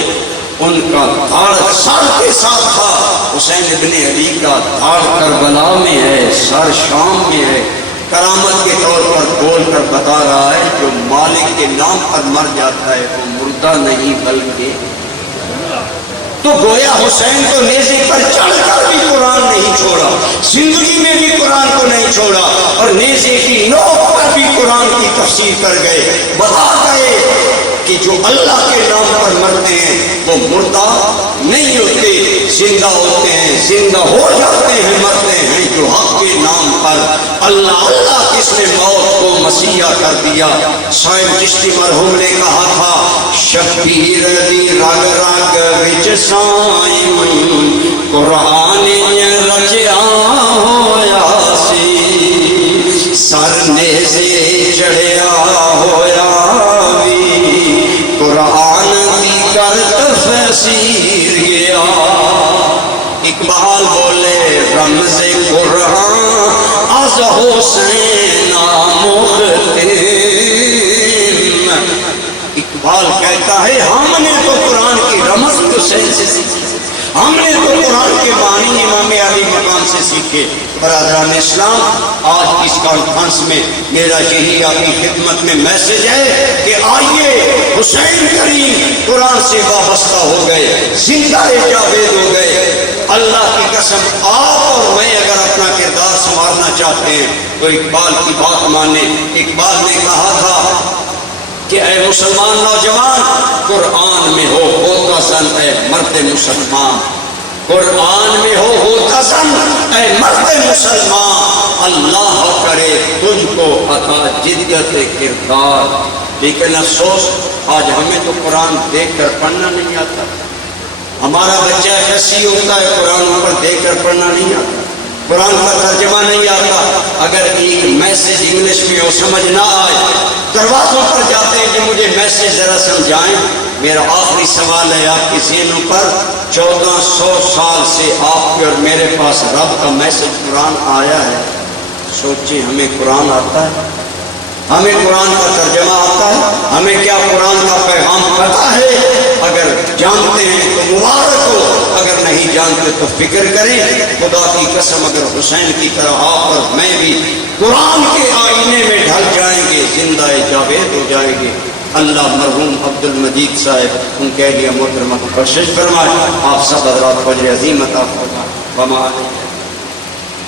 ان کا دھاڑ سر کے ساتھ تھا، حسین ابن علی کا دھاڑ کربلا میں ہے، سر شام میں ہے۔ کرامت کے طور پر بول کر بتا رہا ہے جو مالک کے نام پر مر جاتا ہے وہ مردہ نہیں بلکہ، تو گویا حسین کو نیزے پر چڑھ کر بھی قرآن نہیں چھوڑا، زندگی میں بھی قرآن کو نہیں چھوڑا اور نیزے کی نوک پر بھی قرآن کی تفسیر کر گئے، بتا گئے کہ جو اللہ کے نام پر مرتے ہیں وہ مردہ نہیں ہوتے، زندہ ہوتے ہیں، زندہ ہو جاتے ہیں، مرتے ہیں جو حق کے نام پر اللہ اللہ کس نے موت کو مسیحا کر دیا۔ صاحب چشتی مرحوم نے کہا تھا شبیر دی رگ رگ وچ سائیں قرآن رچیا ہویا سی، سر نیزے چڑھیا ہویا وی قرآن کی کر تفسیر گیا۔ اقبال بولے رمز قرآن از حسین مختم، اقبال کہتا ہے ہم نے تو قرآن کی رمز حسین سے سیکھی، ہم نے تو قرآن کے معنی امام علی مقام سے سیکھے۔ برادران اسلام، آج اس کانفرنس میں میرا یہی آپ کی خدمت میں میسج ہے کہ آئیے حسین کریم قرآن سے وابستہ ہو گئے، زندہ جاوید ہو گئے۔ اللہ کی قسم آپ اور میں اگر اپنا کردار سنوارنا چاہتے ہیں تو اقبال کی بات مانیں۔ اقبال نے کہا تھا کہ اے مسلمان نوجوان قرآن میں ہو ہوتا سن اے مرد مسلمان، قرآن میں ہو ہوتا سن اے مرد مسلمان، اللہ کرے تجھ کو عطا جدت کردار۔ لیکن افسوس آج ہمیں تو قرآن دیکھ کر پڑھنا نہیں آتا، ہمارا بچہ ایسی ہوتا ہے قرآن پر دیکھ کر پڑھنا نہیں آتا، قرآن کا ترجمہ نہیں آتا، اگر ایک میسج انگلش میں ہو سمجھ نہ آئے دروازوں پر جاتے ہیں کہ مجھے میسج ذرا سمجھائیں۔ میرا آخری سوال ہے آپ کے ذہنوں پر، 1400 سال سے آپ کے اور میرے پاس رب کا میسج قرآن آیا ہے، سوچیں ہمیں قرآن آتا ہے، ہمیں قرآن کا ترجمہ آتا ہے، ہمیں کیا قرآن کا پیغام پتہ ہے؟ اگر جانتے ہیں تو مبارک ہو، اگر نہیں صحیح جانتے تو فکر کریں. خدا کی قسم اگر حسین کی طرح آپ اور میں بھی قرآن کے آئینے میں ڈھل جائیں گے, زندہ جاوید ہو جائیں گے. اللہ مرحوم عبد المجید صاحب ان کے لیے محترمہ کو بخشش فرمائے. آپ سب حضرات کو اجر عظیم عطا فرمائے.